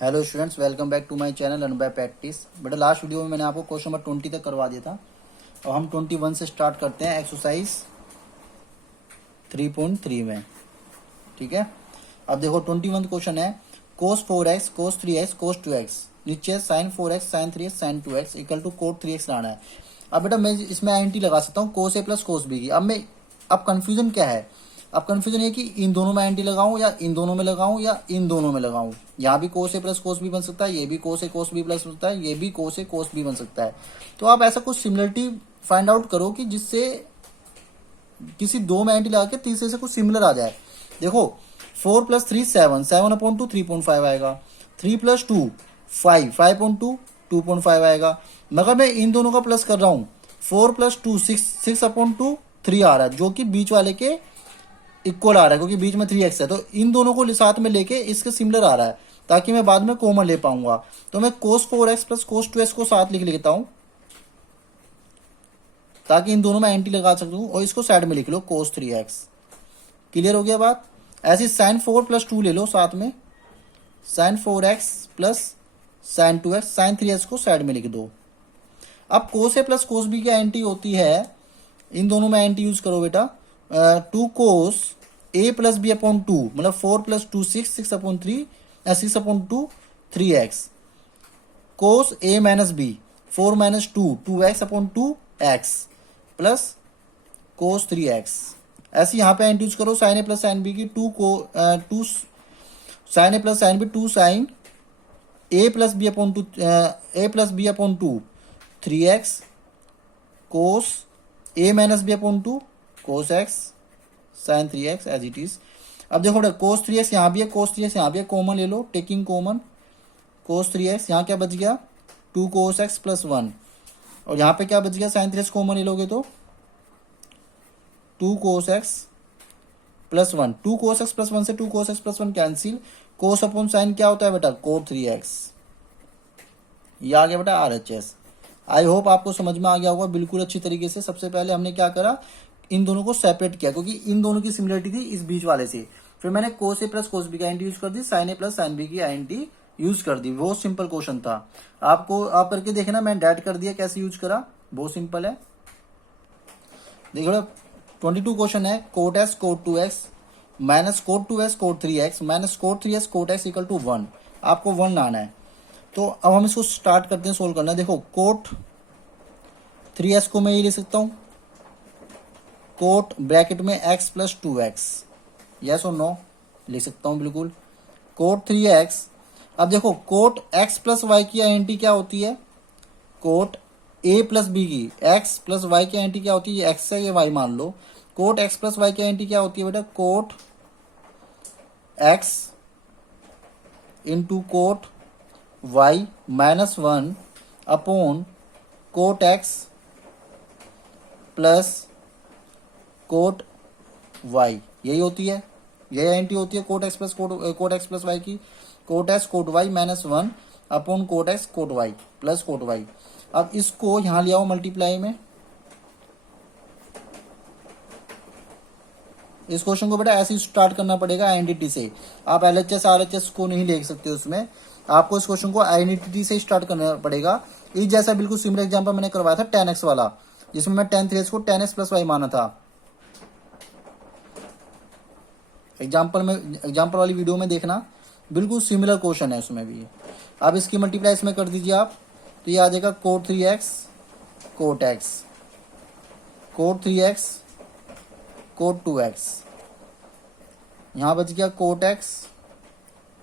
Hello students, welcome back to my channel learn by practice. बेटा last video में मैंने आपको क्वेश्चन नंबर 20 तक करवा दिया था और हम 21 से स्टार्ट करते हैं एक्सरसाइज 3.3 में। ठीक है, अब देखो 21 क्वेश्चन है cos 4x cos 3x cos 2x, नीचे sin 4x sin 3x sin 2x equal to cot 3x लाना है। अब बेटा मैं इसमें आईएनटी लगा सकता हूँ cos a plus cos b की। अब कंफ्यूजन क्या है? अब कंफ्यूजन है कि इन दोनों में आईएनटी लगाऊं या इन दोनों में लगाऊं या इन दोनों में लगाऊं। यहाँ भी cos a plus cos b बन सकता है, ये भी cos a cos b plus सकता है, ये भी cos a cos b बन सकता है। तो आप ऐसा कुछ सिमिलरिटी फाइंड आउट करो कि जिससे किसी दो में आईएनटी लगा के तीसरे से कुछ सिमिलर आ जाए। देखो 4 प्लस 3 7, 7/2 3.5 आएगा। 3 प्लस 2 5, 5/2 2.5 आएगा। मगर मैं इन दोनों का प्लस कर रहा हूँ, 4 प्लस 2 6, 6/2 3 आ रहा है, जो कि बीच वाले के इक्वल आ रहा है क्योंकि बीच में 3x है। तो इन दोनों को साथ में लेके इसके सिमिलर आ रहा है ताकि मैं बाद में कॉमन ले पाऊंगा। तो मैं cos 4x plus cos 2x को साथ लिख लेता हूं ताकि इन दोनों में एंटी लगा सकूं, और इसको साइड में लिख लो cos 3x। क्लियर हो गया बात? ऐसे sin 4 प्लस 2 ले लो साथ में, sin 4x plus sin 2x, sin 3x को साइड में लिख दो। अब cos a plus cos b की एंटी होती है, इन दोनों में एंटी यूज करो बेटा, 2 cos a plus B upon 2, मतलब 4 plus 2 6, 6/3 6/2 3x, cos a minus B 4 minus 2 2x upon 2x plus cos 3x। ऐसे यहाँ पे एंटी यूज करो sin a plus sin b की 2 sin a plus sin b 2 sin a plus B upon 2 3x cos a minus B upon 2 cos x sin 3x as it is. अब देखो cos 3x यहाँ भी है, cos 3x यहाँ भी है, common ले लो, टेकिंग कॉमन cos 3x, यहाँ क्या बच गया 2 cos x प्लस 1, और यहाँ पे क्या बच गया sin 3x कॉमन ले लोगे तो 2 cos x plus 1, 2 cos x plus 1 से 2 cos x plus 1 cancel, cos upon sin क्या होता है बेटा cot 3x। ये आ गया बेटा RHS। आई होप आपको समझ में आ गया होगा बिल्कुल अच्छी तरीके से। सबसे पहले हमने क्या करा, इन दोनों को सेपरेट किया क्योंकि इन दोनों की सिमिलरिटी थी इस बीच वाले से। फिर मैंने cos a plus cos b की आईएनटी यूज कर दी, sin a plus sin b की आईएनटी यूज कर दी। बहुत सिंपल क्वेश्चन था, आपको आप करके देखना, मैं डायरेक्ट कर दिया कैसे यूज करा, बहुत सिंपल है। देखो 22 क्वेश्चन है cot s cot 2x माइनस cot 2x cot 3x माइनस cot 3x cot x equal to 1, आपको 1 लाना है। तो अब हम इसको स्टार्ट करते हैं सोल्व करना। देखो cot 3x को मैं ये ले सकता हूँ कोट ब्रैकेट में x प्लस 2x, यस और नो ले सकता हूँ बिल्कुल। कोट 3x, अब देखो कोट x प्लस वाई की आईएनटी क्या होती है, कोट a प्लस बी की x प्लस वाई की आईएनटी क्या होती है, ये x है ये y मान लो। कोट x प्लस वाई की आईएनटी क्या होती है बेटा, cot x into cot y minus 1 upon cot x plus cot y, यही होती है, यही आईएनटी होती है कोट x प्लस y की। Cot x cot y minus 1 upon cot x cot y plus cot y। अब इसको यहां ले आओ मल्टीप्लाई में। इस क्वेश्चन को बेटा ऐसे ही स्टार्ट करना पड़ेगा आइडेंटिटी से, आप एलएचएस आरएचएस को नहीं ले सकते उसमें, आपको इस क्वेश्चन को आइडेंटिटी से स्टार्ट करना पड़ेगा। इस जैसा बिल्कुल सिमिलर एग्जांपल मैंने करवाया था 10x वाला, जिसमें मैं tan 3x को 10x प्लस y माना था। एग्जाम्पल वाली वीडियो में देखना, बिल्कुल सिमिलर क्वेश्चन है उसमें भी। अब इसकी मल्टीप्लाई इसमें कर दीजिए आप, तो ये आ जाएगा cot 3x cot x, cot 3x cot 2x, यहाँ बच गया coat x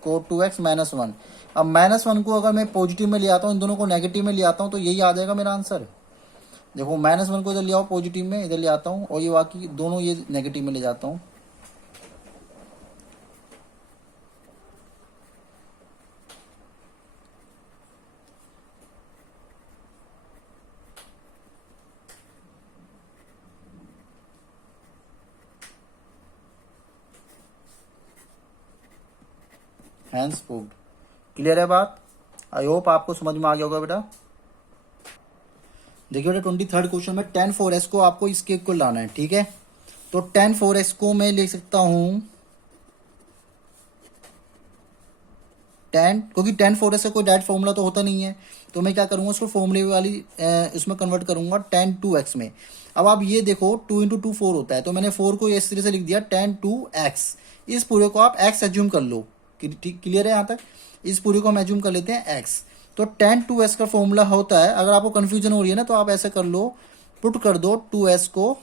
coat 2x minus 1। अब माइनस 1 को अगर मैं पॉजिटिव में ले आता हूँ, इन दोनों को नेगेटिव में ले आता हूँ, तो यही आ जाएगा मेरा आंसर। देखो माइनस 1 को इधर ले आओ पॉजिटिव में, इधर ले आता हूँ, और ये बाकी दोनों ये नेगेटिव में ले जाता हूँ। Hands proved. क्लियर है बात? आई होप आपको समझ में आ गया होगा बेटा। देखिए बेटा 23rd क्वेश्चन में tan 4x को आपको इसके इक्वल लाना है, ठीक है। तो tan 4x को मैं लिख सकता हूं टेन, क्योंकि टेन 4s का कोई डायरेक्ट फॉर्मूला तो होता नहीं है, तो मैं क्या करूँगा उसको फॉर्मूले वाली इसमें कन्वर्ट करूँगा टेन 2x में। अब आप ये देखो 2 इंटू 2 4 होता है, तो मैंने 4 को इस तरह से लिख दिया टेन 2x। इस पूरे को आप x एज्यूम कर लो, क्लियर है यहाँ तक? इस पूरे को हम एज्यूम कर लेते हैं x। तो टेन 2s का फॉर्मूला होता है, अगर आपको कन्फ्यूजन हो रही है ना तो आप ऐसे कर लो, पुट कर दो 2s को,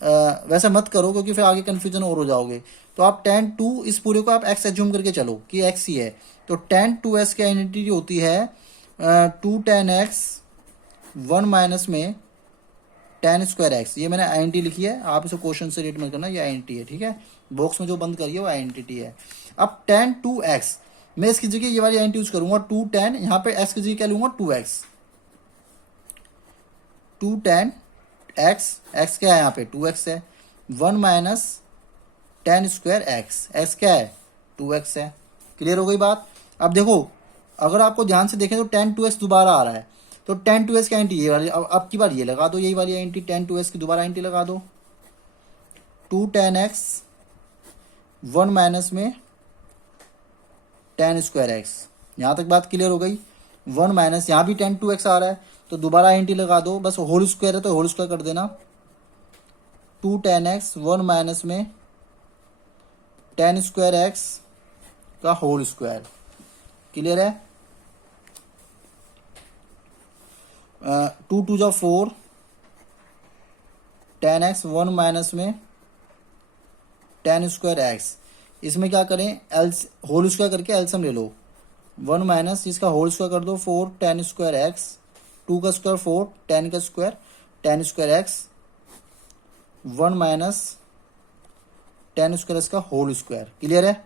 वैसे मत करो क्योंकि फिर आगे कन्फ्यूजन और हो जाओगे। तो आप टेन 2 इस पूरे को आप x एज्यूम करके चलो कि x ही है, तो टेन 2s की आइडेंटिटी होती है 2 tan x 1 माइनस में टेन स्क्वायर एक्स। ये मैंने आइडेंटिटी लिखी है, आप इसे क्वेश्चन से रेट मत करना, ये आइडेंटिटी है, ठीक है? बॉक्स में जो बंद करिए वो आइडेंटिटी है। अब टेन 2x, मैं इसकी जगह ये वाली आइडेंटिटी यूज करूंगा 2 tan, यहाँ पे x की जगह क्या लूंगा 2x, 2 tan x, x क्या है यहाँ पे 2x है, 1 minus ten square x, x क्या है 2x है। क्लियर हो गई बात? अब देखो अगर आपको ध्यान से देखें तो टेन 2x दोबारा आ रहा है, तो टेन 2s की आइडेंटिटी ये वाली, अब की बार ये लगा दो, यही वाली आइडेंटिटी टेन 2s की दोबारा आइडेंटिटी लगा दो, 2 tan x 1 माइनस में टेन स्क्वायर एक्स। यहाँ तक बात क्लियर हो गई? 1 माइनस यहाँ भी टेन 2x आ रहा है, तो दोबारा आइडेंटिटी लगा दो, बस होल स्क्वायर है तो होल स्क्वायर कर देना, 2 tan x 1 माइनस में टेन स्क्वायर एक्स का होल स्क्वायर। क्लियर है? 2 2 जा 4 टेन एक्स 1 माइनस में टेन स्क्वायर एक्स। इसमें क्या करें, एल होल स्क्वायर करके एलसीएम ले लो, 1 माइनस इसका होल स्क्वायर कर दो 4 टेन स्क्वायर एक्स, 2 का स्क्वायर 4 टेन का square ten square x, 1 minus ten square इसका होल स्क्वायर। क्लियर है?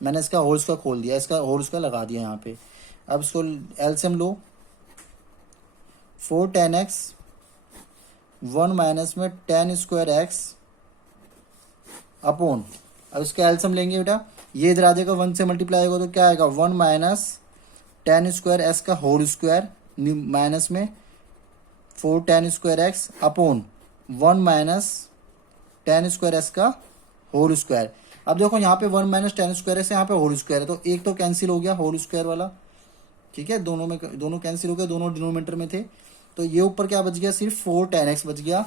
मैंने इसका होल स्क्वायर खोल दिया, इसका होल स्क्वायर लगा दिया यहाँ पे। अब इसको एलसीएम लो, 4 tan x 1 माइनस में टेन स्क्वायर एक्स अपॉन, अब इसका एलसीएम लेंगे बेटा, ये इधर आ जाएगा 1 से मल्टीप्लाई होगा तो क्या आएगा 1 माइनस टेन स्क्वायर एक्स का होल स्क्वायर माइनस में 4 tan square x upon 1 minus ten square x का होल स्क्वायर। अब देखो यहाँ पे 1 माइनस टेन स्क्वायर एक्स, यहाँ पे होल स्क्वायर है, तो एक तो कैंसिल हो गया होल स्क्वायर वाला, ठीक है? दोनों में दोनों कैंसिल हो गए, दोनों डिनोमिनेटर में थे, तो ये ऊपर क्या बच गया, सिर्फ 4 tan x बच गया,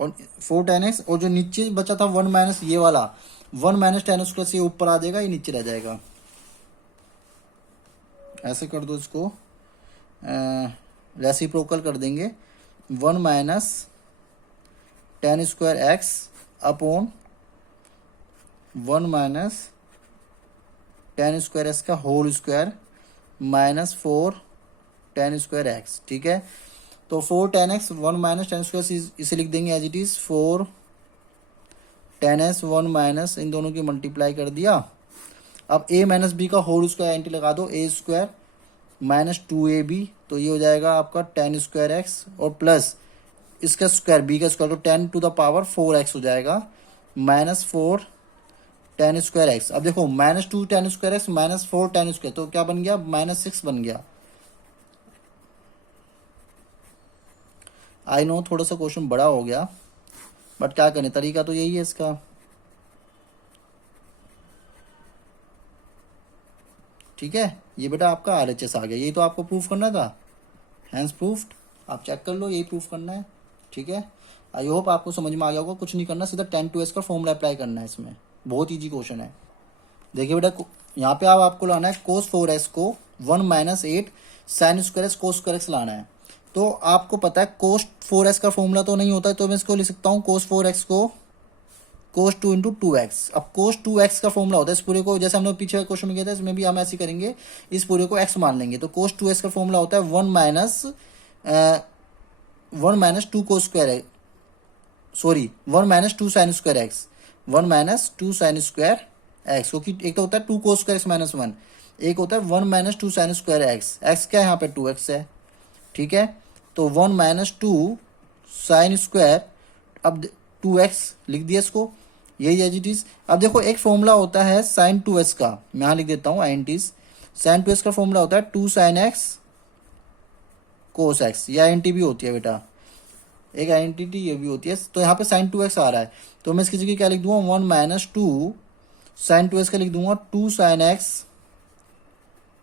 और 4 tan x, और जो नीचे बचा था 1 माइनस ये वाला 1 माइनस टेन स्क्वायर से ऊपर आ जाएगा, ये नीचे रह जाएगा। ऐसे कर दो इसको, रेसिप्रोकल कर देंगे, 1 minus ten square x upon 1 minus ten square x का whole square minus 4 ten square x, ठीक है? तो 4 tan x 1 minus ten square, इसे लिख देंगे as it is 4 tan x 1 minus, इन दोनों की मल्टीप्लाई कर दिया। अब a माइनस बी का होल स्क्वायर एंटी लगा दो, a स्क्वायर माइनस 2ab, तो ये हो जाएगा आपका टेन स्क्वायर एक्स, और प्लस इसका स्क्वायर b का स्क्वायर, तो 10 टू द पावर 4x हो जाएगा, माइनस 4 टेन स्क्वायर एक्स। अब देखो minus 2 ten square x minus 4 ten square, तो क्या बन गया माइनस 6 बन गया। आई नो थोड़ा सा क्वेश्चन बड़ा हो गया, बट क्या करें, तरीका तो यही है इसका। ठीक है, ये बेटा आपका आरएचएस आ गया, यही तो आपको प्रूफ करना था, हैंस प्रूफ्ड, आप चेक कर लो, यही प्रूफ करना है। ठीक है, आई होप आपको समझ में आ गया होगा, कुछ नहीं करना, सीधा 10 2s का फॉर्मूला अप्लाई करना है इसमें, बहुत ईजी क्वेश्चन है। देखिए बेटा यहाँ पे आपको लाना है cos 4x को 1 माइनस 8 साइन स्क्वायर एक्स कोस स्क्वायर एक्स लाना है। तो आपको पता है cos 4x का फॉर्मूला तो नहीं होता है, तो मैं इसको लिख सकता हूँ cos 4x को cos 2 इंटू 2x। अब cos 2x का फॉर्मूला होता है, इस पूरे को जैसे हम लोग पीछे क्वेश्चन में किया था, इसमें भी हम ऐसे करेंगे, इस पूरे को x मान लेंगे। तो cos 2x का फॉर्मूला होता है 1 minus 2 cos square, sorry 1 minus 2 sine square x, 1 minus 2 sine square x, क्योंकि एक तो होता है 2 कोस स्क्वायर एक्स माइनस 1, एक होता है 1 minus 2 sine square x. X क्या है यहाँ पे 2x है। ठीक है, तो 1 माइनस 2 साइन स्क्वायर, अब 2x लिख दिया इसको, यही एज इट इज। अब देखो एक फॉर्मूला होता है साइन 2x का, मैं यहाँ लिख देता हूँ INTs, साइन 2x का फॉर्मूला होता है 2 साइन एक्स कोस एक्स, या INT भी होती है बेटा, एक आइडेंटिटी ये भी होती है। तो यहाँ पे साइन 2x आ रहा है, तो मैं इसकी जगह क्या लिख दूंगा, 1 माइनस 2 साइन 2x का लिख दूंगा 2 साइन x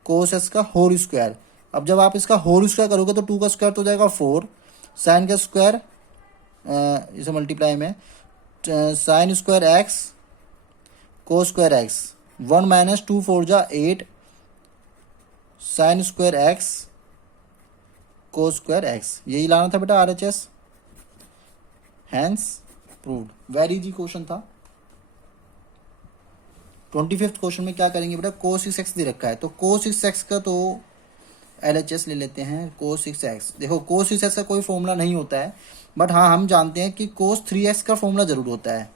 कोस x का होल स्क्वायर। अब जब आप इसका होल स्क्वायर करोगे तो 2 का स्क्वायर तो हो जाएगा 4, साइन का स्क्वायर इसे मल्टीप्लाई में sine square x cos square x, 1 minus 2 4 जा 8 sine square x cos square x, यही लाना था बेटा RHS। Hence proved, very easy question था। 25th क्वेश्चन में क्या करेंगे बेटा, cos 6x दे रखा है, तो cos 6x का तो LHS ले लेते हैं। cos 6x, देखो cos 6x का कोई फॉर्मूला नहीं होता है, बट हाँ हम जानते हैं कि cos 3x का फॉर्मूला जरूर होता है।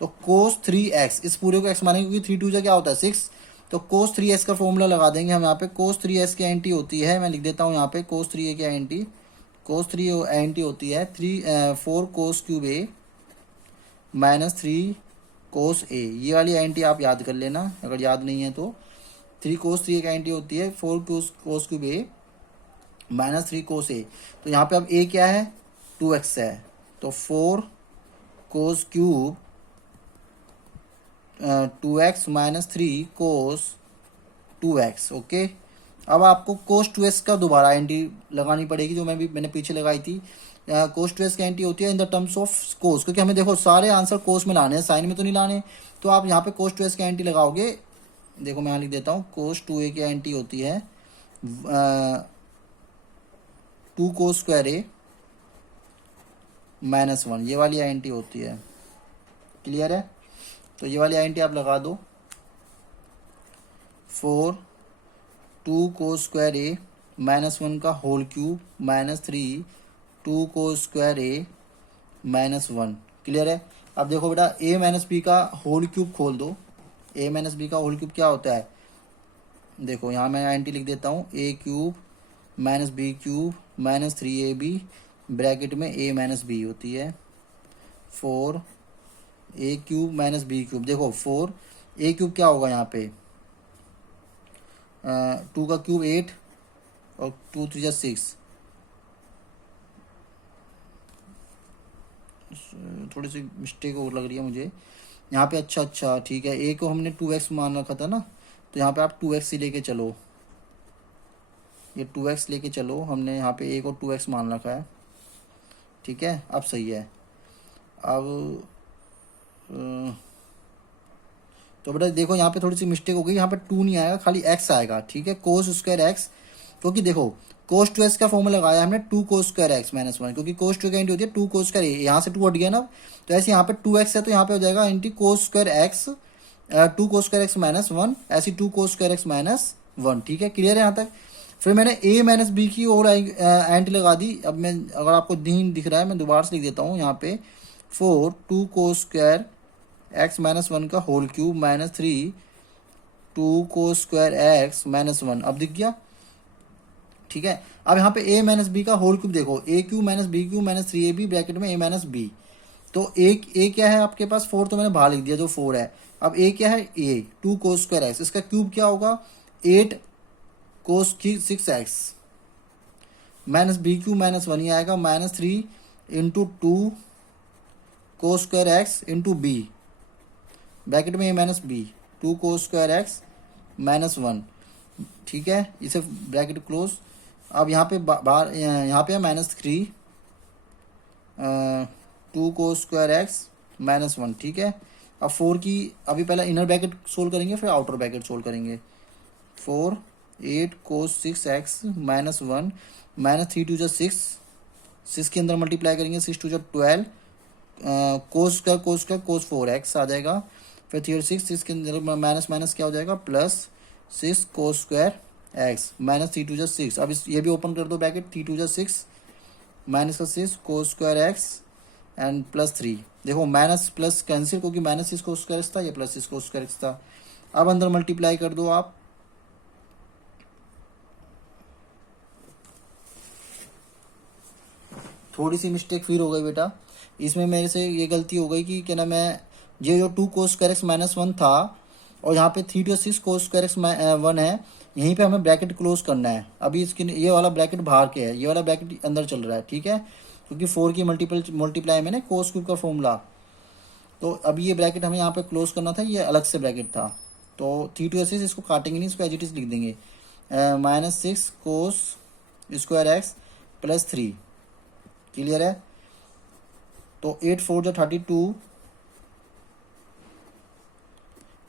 तो cos 3x, इस पूरे को x मानेंगे क्योंकि 3 2 जा क्या होता है 6, तो cos 3x का फॉर्मूला लगा देंगे हम यहाँ पे। cos 3x की आइडेंटिटी होती है, मैं लिख देता हूँ यहाँ पे cos 3a की आइडेंटिटी, cos 3 आइडेंटिटी होती है 4 cos cube a minus 3 cos a। ये वाली आइडेंटिटी आप याद कर लेना अगर याद नहीं है तो। 3 cos 3 की आइडेंटिटी होती है 4 cos cube a minus 3 cos a। तो यहाँ पे अब a क्या है, 2x है, तो 4 cos cube 2x minus 3 cos 2x। Okay, अब आपको cos 2x का दोबारा आइडेंटिटी लगानी पड़ेगी, जो मैंने पीछे लगाई थी। cos 2x की आइडेंटिटी होती है in the terms of cos, क्योंकि हमें देखो सारे आंसर cos में लाने हैं, साइन में तो नहीं लाने। तो आप यहाँ पे cos 2x की आइडेंटिटी लगाओगे, देखो मैं यहाँ लिख देता हूँ, cos 2a की आइडेंटिटी होती है 2 cos स्क्वायर a माइनस 1, ये वाली आइडेंटिटी होती है। क्लियर है, तो ये वाली आइडेंटिटी आप लगा दो, 4 2 cos स्क्वायर a माइनस 1 का whole cube minus 3 2 cos square a minus 1। Clear है। अब देखो बेटा a माइनस बी का होल क्यूब खोल दो, a माइनस बी का होल क्यूब क्या होता है, देखो यहाँ मैं आइडेंटिटी लिख देता हूँ, a cube minus B cube minus 3ab bracket में a माइनस बी होती है 4 a cube minus B cube. देखो 4 a क्यूब क्या होगा यहाँ पे, 2 का क्यूब 8 और 2 3 जा 6, थोड़ी सी मिस्टेक और लग रही है मुझे यहाँ पे। अच्छा ठीक है, a को हमने 2x मान रखा था ना, तो यहाँ पे आप 2x ही लेके चलो, ये 2x लेके चलो, हमने यहाँ पे a को 2x मान रखा है। ठीक है, अब सही है। अब तो बेटा देखो यहाँ पे थोड़ी सी मिस्टेक हो गई, यहाँ पे 2 नहीं आएगा, खाली x आएगा। ठीक है, cos स्क्वायर x, क्योंकि देखो cos 2x का फॉर्मूला लगाया हमने 2 cos स्क्वायर x माइनस 1, क्योंकि cos 2 की आइडेंटिटी होती है 2 cos स्क्वायर a, यहाँ से 2 हट गया ना। तो ऐसे यहाँ पे 2x है, तो यहाँ पे हो जाएगा identity cos square x 2 cos square x minus 1, ऐसी 2 cos स्क्वायर x माइनस 1। ठीक है, क्लियर है यहाँ तक। फिर मैंने a माइनस बी की और आइडेंटिटी लगा दी। अब मैं, अगर आपको नहीं दिख रहा है, मैं दोबारा से लिख देता हूँ यहाँ पे 4 2 cos स्क्वायर x माइनस 1 का whole cube minus 3 2 cos square x minus 1। अब दिख गया। ठीक है, अब यहाँ पे a माइनस बी का होल क्यूब देखो, a cube minus B cube minus 3ab bracket में a माइनस बी। तो a क्या है आपके पास, 4, तो मैंने बाहर लिख दिया जो 4 है। अब a क्या है, a 2 cos स्क्वायर x, इसका क्यूब क्या होगा 8 cos 6x minus B cube minus 1 ही आएगा minus 3 into 2 cos square x into B bracket में a minus B 2 cos square x minus 1। ठीक है, इसे ब्रैकेट क्लोज। अब यहाँ पे बाहर यहाँ पे है minus 3 2 cos square x minus 1। ठीक है, अब 4 की अभी पहले इनर ब्रैकेट सोल्व करेंगे, फिर आउटर ब्रैकेट सोल्व करेंगे। 4 8 cos 6x माइनस 1 माइनस 3 2 जा 6, 6 के अंदर मल्टीप्लाई करेंगे, 6 2 जा 12 cos स्क्वायर cos 4x आ जाएगा। फिर 6 के अंदर माइनस माइनस क्या हो जाएगा, plus 6 cos square x minus 3 2 जा 6। अब ये भी ओपन कर दो ब्रैकेट, 3 2 जा 6 माइनस का 6 cos square x and plus 3। देखो माइनस प्लस कैंसिल, क्योंकि माइनस 6 cos स्क्वायर x था, ये प्लस 6 cos स्क्वायर x था। अब अंदर मल्टीप्लाई कर दो आप, थोड़ी सी मिस्टेक फिर हो गई बेटा, इसमें मेरे से ये गलती हो गई कि क्या ना, मैं ये जो 2 cos स्क्वायर x माइनस 1 था और यहाँ पे 3 2 6 cos स्क्वायर x 1 है, यहीं पे हमें ब्रैकेट क्लोज करना है। अभी इसकी ये वाला ब्रैकेट बाहर के है, ये वाला ब्रैकेट अंदर चल रहा है, ठीक है, क्योंकि 4 की मल्टीप्लाई में ना कोस क्यूब का फॉर्मूला। तो अभी ये ब्रैकेट हमें यहाँ पे क्लोज करना था, ये अलग से ब्रैकेट था। तो 3 2 ऐसे इसको काटेंगे नहीं, इसको एज इट इज लिख देंगे, -6 कोस स्क्वायर एक्स प्लस 3। क्लियर है? तो 8 4 जो 32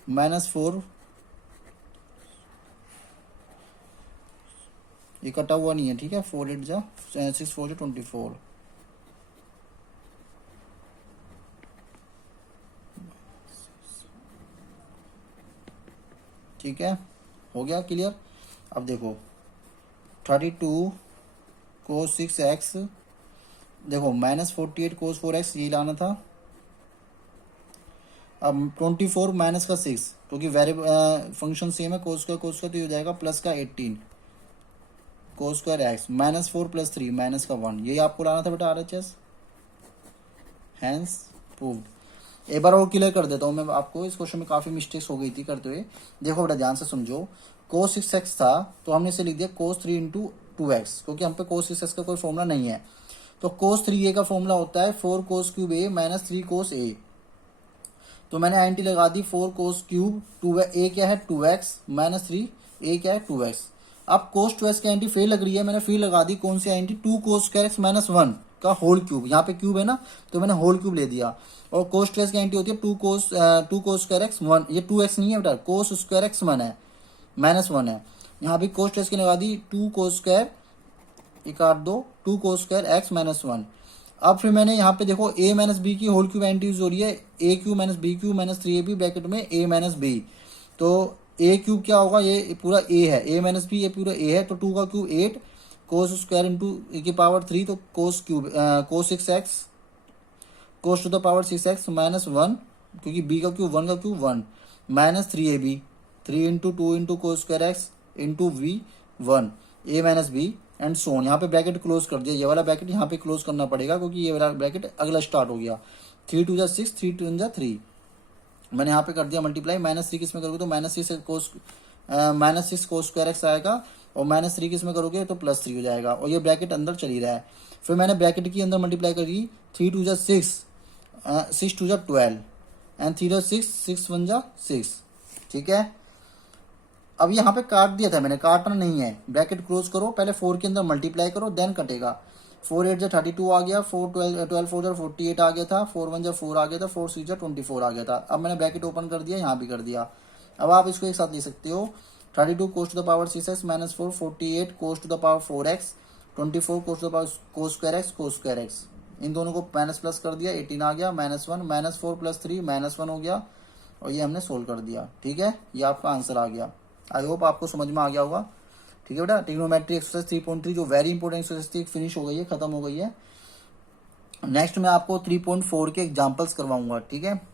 -4, ये कटा हुआ नहीं है, ठीक है। 4 8 जा 6 4 जो 24, ठीक है, हो गया क्लियर। अब देखो 32 कोस 6 एक्स, देखो -48 कोस 4 एक्स, ये लाना था। अब 24 माइनस का 6, क्योंकि वेरिएबल फंक्शन सेम है, कोस का तो ये हो जाएगा प्लस का 18 कोस स्क्वायर एक्स, -4 + 3 माइनस का 1, यही आपको लाना था बेटा RHS। Hence proved. एक बार और क्लियर कर देता हूँ मैं आपको, इस क्वेश्चन में काफ़ी मिस्टेक्स हो गई थी करते हुए। देखो बेटा ध्यान से समझो, कोस 6x था तो हमने इसे लिख दिया कोस 3 × 2x, क्योंकि हम पे कोस 6x का कोई फॉर्मूला नहीं है। तो कोस 3a का फॉर्मूला होता है 4 cos cube a - 3 cos a। तो मैंने आईएनटी लगा दी 4 कोस क्यूब, 2a क्या है 2x - 3 a क्या है 2x। अब कोस 2x की आईएनटी फिर लग रही है, मैंने फिर लगा दी कौन सी आईएनटी, 2 कोस स्क्वायर एक्स - 1 का होल क्यूब। यहाँ पे क्यूब है ना, तो मैंने होल क्यूब ले दिया। और कोस 2x की आईएनटी होती है 2 कोस स्क्वायर एक्स 1, ये 2x नहीं है बेटा, कोस स्क्वायर एक्स 1 है, -1 है। यहाँ भी कोस 2x की लगा दी 2 कोस स्क्वायर, ये काट दो, 2 कोस स्क्वायर एक्स -1। अब फिर मैंने यहाँ पे देखो a - b की होल क्यूब एंटी यूज हो रही है, a³ - b³ - 3ab ब्रैकेट में a - b। तो a³ क्या होगा, ये पूरा a है, a - b ये पूरा a है, तो 2 का cube 8 cos square into e की पावर 3, तो cos cube cos 6x cos to the power 6x -1, क्योंकि b का क्यूब 1 का cube 1 -3ab 3 into 2 into cos square x into v 1 a - b and so on. यहाँ पे ब्रैकेट क्लोज कर दिया, ये वाला ब्रैकेट यहाँ पे क्लोज करना पड़ेगा, क्योंकि ये वाला ब्रैकेट अगला स्टार्ट हो गया। 3 2 जा 6 3 2 जा 3, मैंने यहाँ पे कर दिया मल्टीप्लाई। -3 किस में करोगे तो -6 कोस स्क्वायर एक्स आएगा, और -3 किस में करोगे तो +3 हो जाएगा, और ये ब्रैकेट अंदर चली रहा है। फिर मैंने ब्रैकेट की अंदर मल्टीप्लाई करी, 3 2 जा 6 6 2 जा 12 एंड 3 जा 6 6 1 जा 6, ठीक है। अब यहाँ पे काट दिया था मैंने, काटना नहीं है, ब्रैकेट क्लोज करो, पहले 4 के अंदर मल्टीप्लाई करो देन कटेगा। 4 8 जा 32 आ गया, 4 12 4 जा 48 आ गया था, 4 1 जा 4 आ गया था, 4 6 जा 24 आ गया था। अब मैंने ब्रैकेट ओपन कर दिया, यहाँ भी कर दिया। अब आप इसको एक साथ ले सकते हो, 32 cos to the power 6x - 4 48 cos to the power 4x 24 cos to the power cos square x, इन दोनों को माइनस प्लस कर दिया, 18 आ गया, -1 -4 + 3 -1 हो गया, और ये हमने सोल्व कर दिया, ठीक है। ये आपका आंसर आ गया। आई होप आपको समझ में आ गया होगा, ठीक है बेटा। ट्रिग्नोमेट्री एक्सरसाइज 3.3 जो वेरी इंपॉर्टेंट एक्सरसाइज थी फिनिश हो गई है, खत्म हो गई है। नेक्स्ट मैं आपको 3.4 के एग्जांपल्स करवाऊंगा, ठीक है।